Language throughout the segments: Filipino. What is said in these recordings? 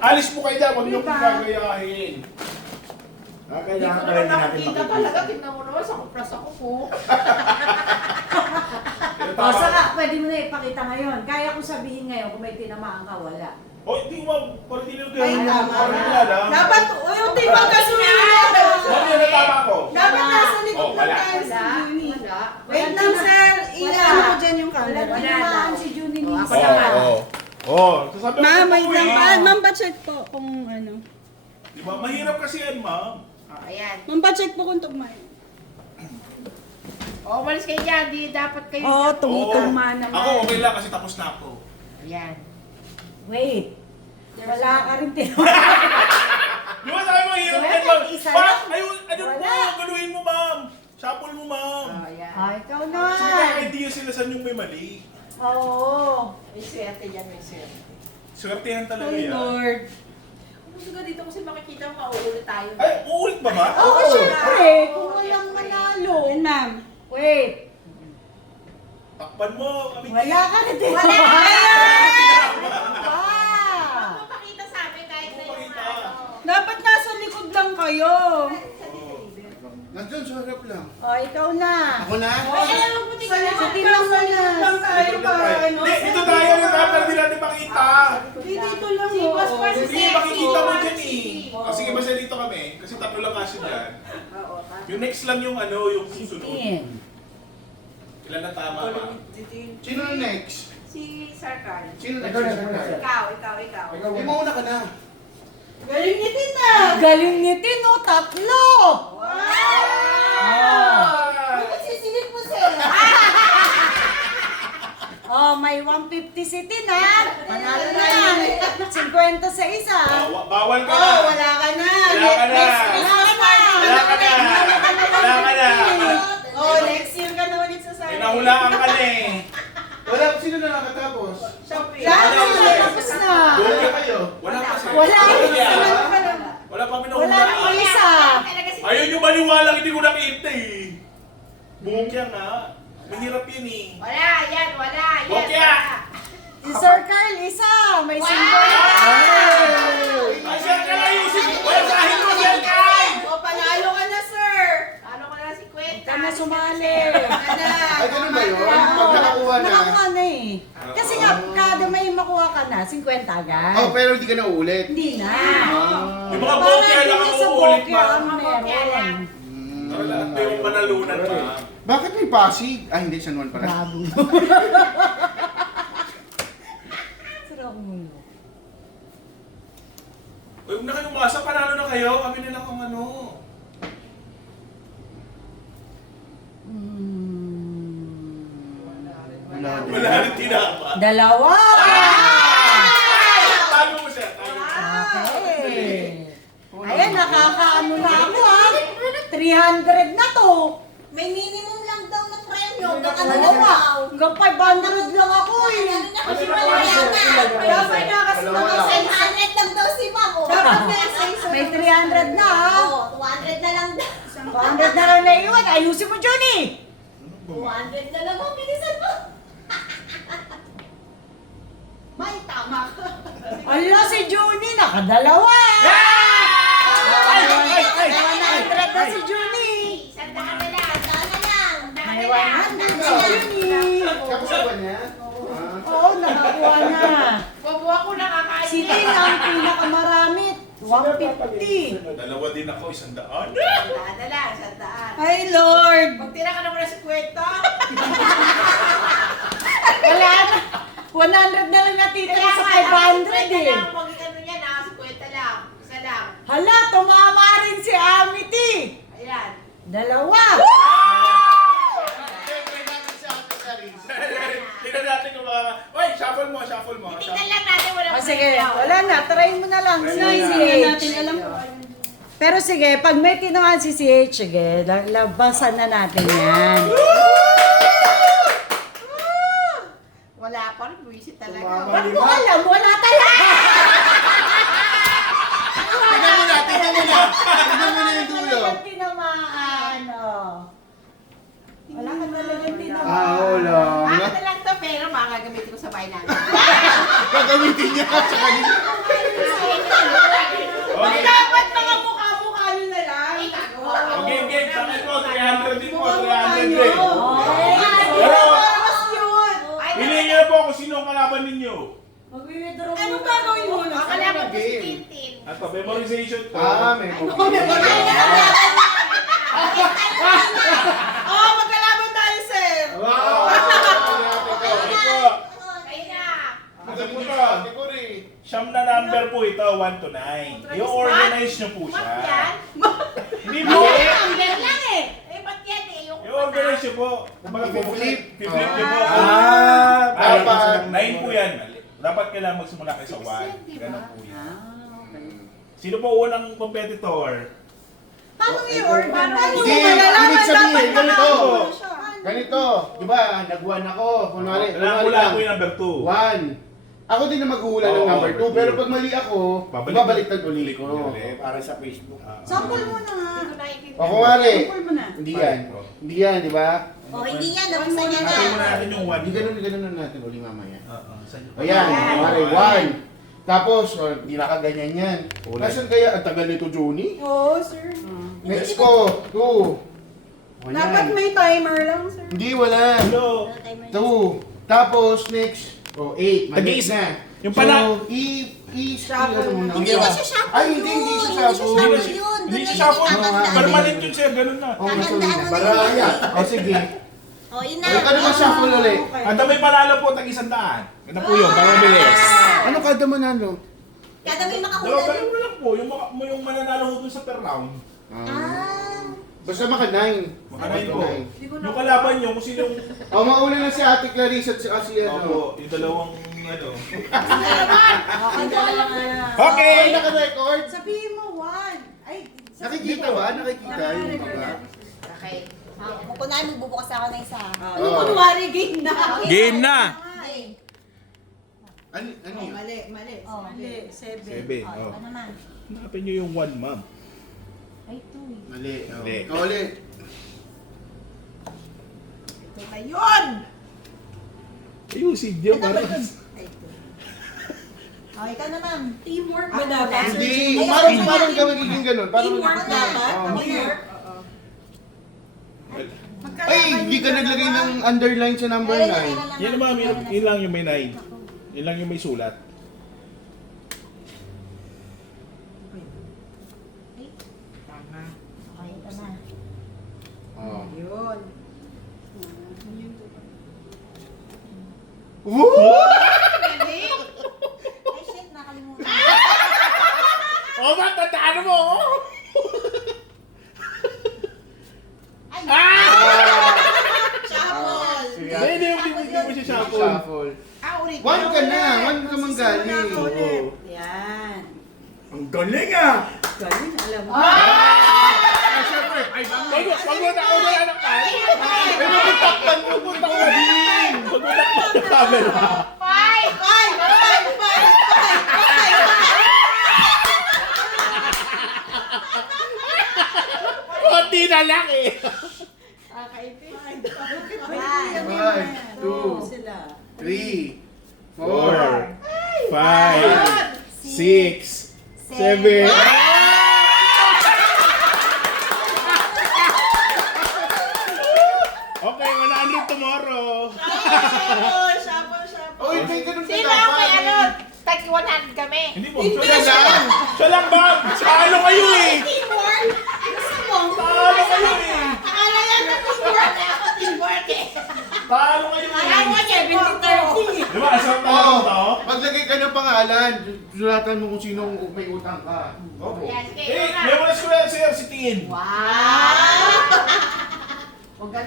Alis po kayo dyan, huwag niyo kong gagayahin. Kailangan pa rin natin makikita. Talaga, tingnan mo naman, sa kupras ako po. O, saka, pwede mo na ipakita ngayon. Kaya kong sabihin ngayon kung may tinamaan ka, wala. O, hindi mo, parang hindi nyo Ay, tama na. Dapat, yung timang gasolina. Huwag nyo natama ko. Dapat nasa likod Oh, lang wala. tayo sa Juni. Wala. Wait lang, sir. Iyan ko dyan yung Wala camera. tinamaan si Junie O, ako Nisa. naman. Oo, sasabi ko Ma'am, po wait lang. eh. Ma'am, pa-check po kung ano. Diba, mahirap kasi yan, ma'am. O, ayan. Ma'am, pa-check po kung tugma yun. O, umalis kayo dyan. Di dapat kayo. Oo, Oo. tumitugma naman. Ako, okay lang kasi tapos na ako. Ayan. Wait. Wala ka rin tinamaan. Di ba sabi mo, hirap Wala, yan, ma'am? isa Pa, lang. ayun, ano Wala. po, galuhin mo, ma'am. Shuffle mo, ma'am. O, ayan. Ah, ikaw na. Kasi idea sila sa yung may mali. Oo. May swerte dyan, may swerte. Swertihan talaga Ay, yan. Lord. Gusto ka dito kasi makikita mo, mauulit tayo. Ay, uulit ba ba? Oo, syempre. Kung walang manalo. Yan, ma'am. Wait. Takpan mo. Kami Wala ka rin tinamaan. Pakita sa amin kahit na yung Pakita. Dapat nasa likod lang kayo. Nandun, sa harap lang. O, ikaw na. Ako na? Sige lang mo na. Lang tayo para ano. Hindi, dito tayo yung dapat hindi natin makita. Hindi, dito lang. Si Boss Pars Hindi, sexy. makikita mo dyan eh. O sige, basta dito kami. Kasi tatlo lang kasi dyan. Oo, tama. Yung next lang yung ano, yung susunod. 16. Ilan na tama, ma'am? Sino na next? Si Sir Carl. Sino next? Ikaw. Eh, mauna ka na. Galing nitin na. Galing ni Tino, tatlo! Sisilip mo, sir. Oh, may 150 si Tina. Panalo na yan. 50 sa isa. Bawal ka na. Oh, wala ka na. Wala ka na. Next Christmas party. Wala ka na. Wala ka na. Oh, next year ka na ulit sa May sana. nahulaan ka na eh. Wala, sino na nakatapos? Tapos na. Wala kayo. Wala kasi. Wala. Wala pa kami Wala nahulaan. na isa. Ayaw nyo maniwala, hindi ko nakita eh. Bungkya nga. Mahirap yun eh. Wala, yan, wala, yan. Bokya! Si Sir Carl, isa. May 50. Ay, Sir Kay, ayusin mo. Wala sahin mo, Sir Kay! Oh, panalo ka na, sir. Ano ka na si Kwenta? Ka na sumali. Ay, ganun ba yun? Pag nakakuha na. Nakakuha na eh. Kasi nga, kada may makuha ka na, 50 agad. Oh, pero hindi ka na uulit. Hindi na. Yung mga Parang bokya hindi lang na ang sa uulit bokya pa. ang meron. Para lahat may panalunan pa. Bakit may Pasig? Ay, hindi, San Juan pala. Bago. Sarap mo. Uy, huwag na kayong umasa, panalo na kayo. Kami na lang kung ano. Wala din. Wala rin tinapa. Dalawa! Tago mo siya. Tago mo. Okay. Ayan, nakakaano na ako ha. 300 na to. May minimum lang daw na premyo. Baka Dalawa. Hanggang 500 lang ako eh. Kasi malaya na. Dapat na kasi mga 700 lang daw si Ma'am. Dapat na May 300 na ha. 200 na lang daw. 200 na lang naiwan. Ayusin mo, Johnny. 200 na lang mo. Bilisan mo. May tama ka. Ala, si Johnny, nakadalawa. Ay, ay, ay, 100 na si Johnny. Isang daan na lang. Saan na lang? May 100 si Johnny. Tapos ba niya? Oo, nakakuha na. Bubuha ko nakakain. Si Tina ang pinakamarami. 150. Dalawa din ako, 100. Isang daan na lang, isang daan. Ay, Lord. Pag tira ka na muna si Kwenta. Wala na. 100 na lang natitira sa 500 eh. Pag ano niya na, si Kwenta lang. Isa lang. Hala, tumama rin si Amity. Ayan. Dalawa. Tingnan natin kung baka... Uy, shuffle mo, shuffle mo. Tingnan lang natin wala O sige, wala na. Try mo na lang. Try Si mo na. Hindi CH. natin alam kung ano. Pero sige, pag may kinuhaan si CH, sige, labasan na natin yan. Wala pa rin, buwisit talaga. Ba't mo alam? Wala talaga. Tingnan mo na, tingnan mo na. Tingnan mo na yung dulo. Talagang tinamaan, oh. Wala ka talagang tinamaan. Ah, wala. Akin na lang to, pero makagamitin ko sa bahay namin. Gagamitin niya sa kanila. kalaban ninyo? Mag-withdraw muna. Anong gagawin mo na? Kalaban ko si Game. Tintin. Ato, memorization to. May Oh, magkalaban tayo, sir. Wow! Kaya na. Magaling nyo to. Siyam na number po ito, 1 to 9. I-organize nyo po siya. Ba't yan? Hindi po. Number lang eh. Eh, ba't yan eh? Yung I-organize nyo po. Kumbaga po, I-flip. i-flip nyo po. Dapat. 9 po yan. Dapat kailangan magsimula kayo sa 1. Ganun po yan. Sino po unang competitor? Paano i-order? Paano mo Hindi, malalaman? ibig sabihin, Dapat ganito. nakaupo na siya. Ganito, di ba, nag-1 ako. Kunwari, Kailangan kunwari hula lang. ko yung number 2. 1. Ako din na maghuhula ng Oo, number 2, number pero two. pag mali ako, Babalik. babaliktad uli ko. Ulit. Para sa Facebook. Sample mo na nga. Hindi ko nakikita. O kunwari, Sample mo na. hindi yan. Hindi yan, di ba? Oh, hindi yan. Napusan niya Natin muna na. natin yung 1. Hindi ganun na natin uli mamaya. Saan yung- Ayan, Ayan. kunwari, 1. Tapos, hindi nakaganyan yan. Ulit. Nasaan kaya ang tagal nito, Juni? Oo, sir. Next ko, 2. Dapat may timer lang, sir. Hindi, wala. Hello. 2. Tapos, next. 8. Mali Tag-iis. na. Yung pala- So, Shuffle ano muna. Hindi na siya shuffle Ay, hindi yun. siya Hindi shuffle. siya Hindi shuffle yun. Hindi Doon siya na shuffle. yung tatandaan. Permanent yun siya, ganun na. Oh, nasa Tatandaan una. na Baraya. yun. O, sige. Oh, yun na. O, ikaw naman shuffle ulit. At may panalo po, tag-100. Ito po yun, para mabilis. Ano kada manalo? Kada may makahula Dalawa din. ganun mo lang po, yung mananalo ko dun sa per round. Ah. Basta maka 9. Makanayin po. Yung kalaban nyo, kung sino yung... O, mauna na si Ate Clarice at si ano. Opo, yung dalawang ano. Okay, dalawa nga. Okay! Ay, naka-record? Sabihin mo, 1. Ay, Nakikita ba? Nakikita yung mga. Okay. Kung kunwari magbubukas ako ng isa. ano kunwari game na? Game na! Game. Ano yun? Mali. Oh. Mali. 7. 7. Oh, Oh. ikaw naman. Hanapin nyo yung 1, ma'am. Ay, 2. Mali. Oh. Mali. Ikaw ulit. Ito na yun! Ayusin nyo, parang... Oh, ikaw naman. Teamwork ba dapat? Hindi. Ay, Parang ka magiging ganun. Parang Teamwork dapat? Oo. Teamwork? Ay, hindi ka naglagay ng underline sa number 9. Yan ma'am, yun lang yung may 9. Yun lang yung may sulat. Okay, ito na. Oh. Yun. Woo! Ay, shit, nakalimutan. Oh, ma'am, tandaan mo! Ay, Shuffle! Hindi, hindi mo siya shuffle. Shuffle. Ulit. 1 ka na. 1 ka mang galing. Ulit. Yan. Ang galing ah! Galing, alam mo. Siyempre, ay, pag mo na ako na anak ka. Ay, mabutakpan mo din! Mabutakpan na camera. Five! Konti na lang eh. Five, Yan. two. Sila. 3, 4, 4. 5, 6, 7. Okay, 100 tomorrow. Oh, hindi ganun ka Sino ang may ano? dapat. Tag 100 kami. Hindi po, siya lang. Siya lang ba? Talo kayo eh. teamwork? Gusto mo? Talo kayo eh. Akala yan na teamwork. Ako teamwork eh. Talo kayo Alam mo, eh. 70-30. Di ba, asang talo Oh, to? maglagay ka ng pangalan. Sulatan mo kung sino may utang ka. Opo. Yes, okay, Eh, una. memorize ko na sir, si Tin.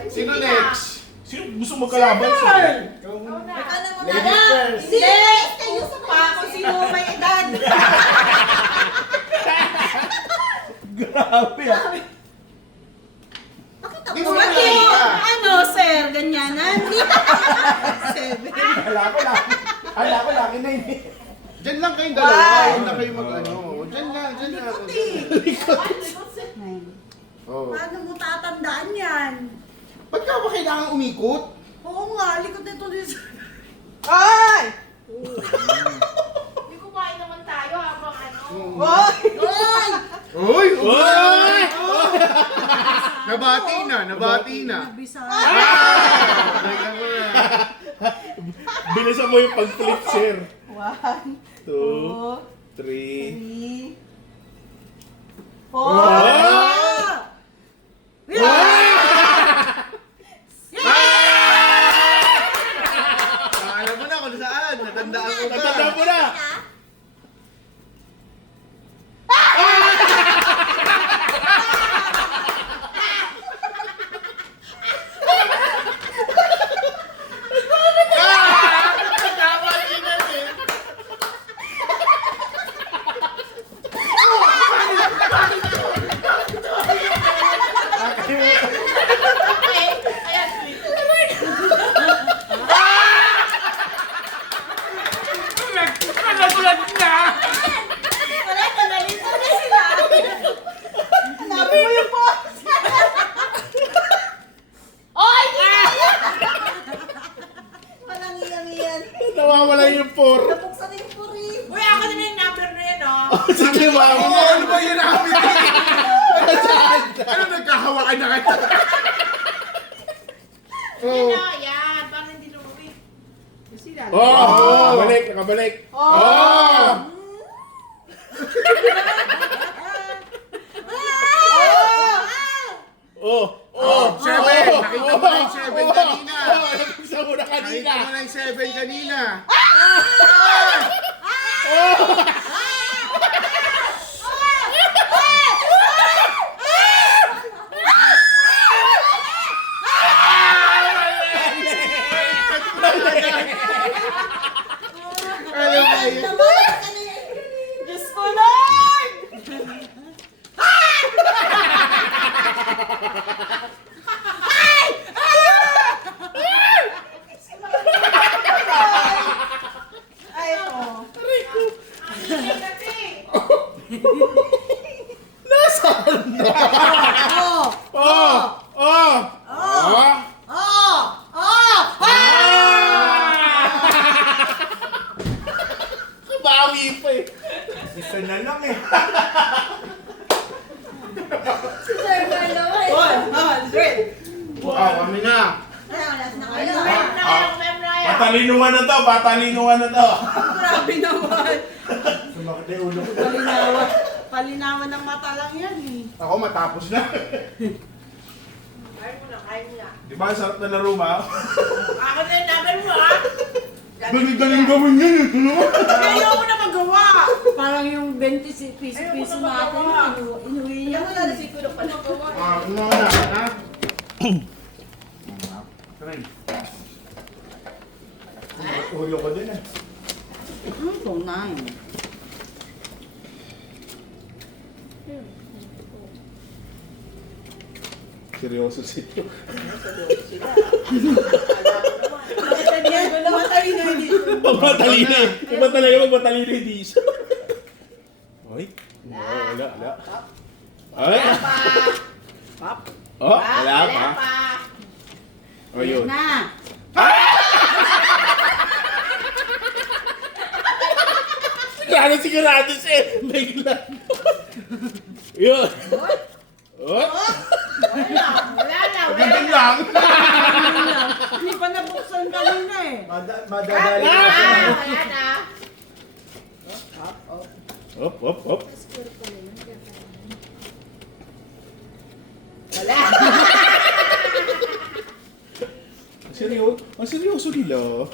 Sino next? Sino gusto magkalaban sir? Ikaw na muna. Ladies first. Hindi! Kayo sa Pa ako sino may edad. Grabe ah. Bakit Di ako? mo Bakit? malaki ka. Ano, sir? Ganyanan? 7. Ala ko laki na yun. Diyan lang kayong dalawa. Huwag na kayo mag-ano. Diyan lang. Oh. Paano mo tatandaan yan? Ba't ka ba kailangan umikot? Oo nga, likod nito din. Ay! Hindi kumain naman tayo habang ano. Hoy! Hoy! Hoy! Nabati na. Nabisa. Ah! Teka mo na. Bilisan mo yung pag-flip, sir. 1, 2, 3. 3, 4. Alam mo na kung saan. Natandaan ko na. Tatanda mo na! Wala, nalito na sila. Sabi mo yung po. Oy! Walang iyan. Nawawala yung 4. Nabuksan na yung puri. Uy, ako na yung number na yun, oh. Sige, mama. Ano ba yun namin? Ano nagkahawakan na kayo? Yan na, yan. Paano hindi lumuwi? Sila. Oh! Nakabalik, nakabalik. Oh! Oh! Oh! 7. Nakita mo na yung 7 kanina. Oh! Nakita mo na kanina. Nakita mo na yung 7 kanina. Ano ba yun? Diyos ko, Lord! Ay, ito. Ang ingay kasi. Oh! Oh! Oh! Oh! Oh! Oh! Kabawi pa eh. Isa na lang eh. Sir, wala eh. 100! Wow, kami na. Ay, wala na kayo. Mem Raya, Mem Raya. Patalinuhan na to, patalinuhan na to. Grabe naman. Sumakit na yung ulo ko. Palinawan. Palinawan ng mata lang yan eh. Ako matapos na. Kain mo na, kain mo na. Di ba ang sarap na laro, ma? Ako na yung number mo, ha? Galing gawin yan eh. Kaya ako na magawa. Parang yung 20 piso natin, inuwi niya. Wala na si Kulo pa nagawa. Ano na, ha? Try. Ulo ko din eh. So nice. Seryoso sila. Matalino hindi. Magmatalino eh. Kung ba talaga magmatalino hindi siya. Ay. Wala, wala. Ay. Oh, wala pa. Oh, yun. Na. Sigurado siya. Bigla. Yun. Oh. Wala na. Ganun lang. Hindi pa nabuksan kanina eh. Madadali Wala ka na. na. Wala na. Hop, hop, hop. Wala. Ang seryoso nila.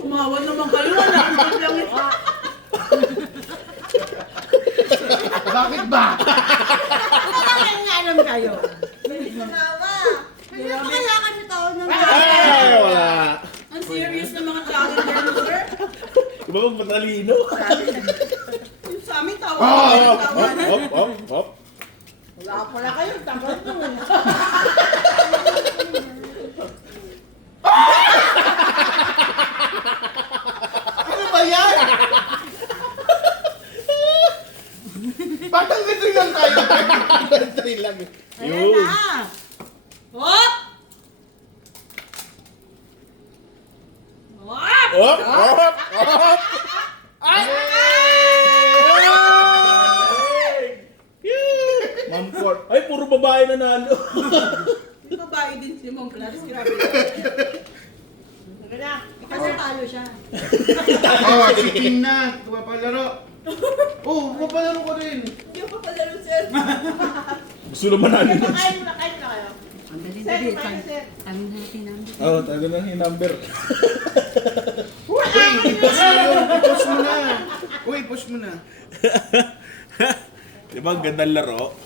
Umawan naman kayo. Nakikot lang ito. Bakit ba? Parang nga alam kayo. Mama. Hindi mo kailangan yung tao ng Ay, wala. Ang serious na mga challenger, sir. Diba magmatalino? Yung sa amin, tawa. Hop, hop, hop, hop. Wala pala kayo. Tagal mo. Ano ba yan? Batang ganun lang tayo. Dali lang. Ayan Yun. na. Hop! Hop! Hop, hop, hop. Ay! Mampor. Ay, puro babae na nalo. Babae din si Mom Clarice. Grabe. Talo siya. Oh, si King na. Pumapalaro. Oh, pumapalaro ko rin. Hindi ko pa palaro, sir. Gusto naman namin. Kain mo na kayo. Ang dali Sir, dali. kumain na, sir. Tanong natin namin. Oo, tago na yung number. Push mo na. Uy, push mo na. Diba, ang gandang laro?